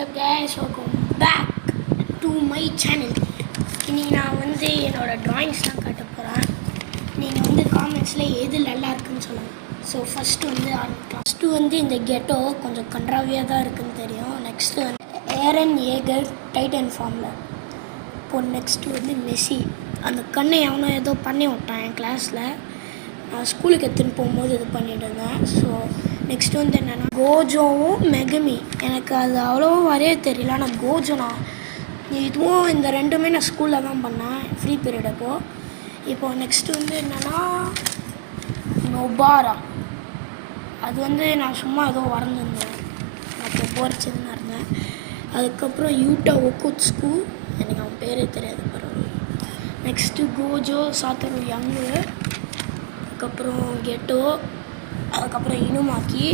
up guys, welcome back to my channel. இன்னைக்கு நான் என்னோட டிராயிங்ஸ்லாம் காட்ட போகிறேன். நீங்கள் காமெண்ட்ஸில் எது நல்லா இருக்குன்னு சொல்லுங்கள். ஸோ ஃபஸ்ட்டு இந்த கெட்டோ கொஞ்சம் கன்றாவியாக தான் இருக்குதுன்னு தெரியும். நெக்ஸ்ட்டு ஏரன் ஏகர் டைட்டன் ஃபார்மில். இப்போது நெக்ஸ்ட்டு மெஸ்ஸி. அந்த கண்ணை எவனோ ஏதோ பண்ணி விட்டான் என் கிளாஸில். நான் ஸ்கூலுக்கு எடுத்துன்னு போகும்போது இது பண்ணிட்டு இருந்தேன். ஸோ நெக்ஸ்ட்டு என்னென்னா கோஜோவும் மெகமி. எனக்கு அது அவ்வளோவா வரைய தெரியல. ஆனால் கோஜோனா இதுவும் இந்த ரெண்டுமே நான் ஸ்கூலில் தான் பண்ணேன் ஃப்ரீ பீரியட் அப்போது. இப்போது நெக்ஸ்ட்டு என்னென்னா நொபாரா. அது நான் சும்மா ஏதோ வரைஞ்சிருந்தேன், மற்ற போரிச்சதுன்னு இருந்தேன். அதுக்கப்புறம் யூட்டா ஒக்குட்ஸ்கு, எனக்கு அவன் பேரே தெரியாது பரவாயில்ல. நெக்ஸ்ட்டு கோஜோ சாத்தரு யங்கு, அதுக்கப்புறம் கெட்டோ, அதுக்கப்புறம் இனுமாக்கி,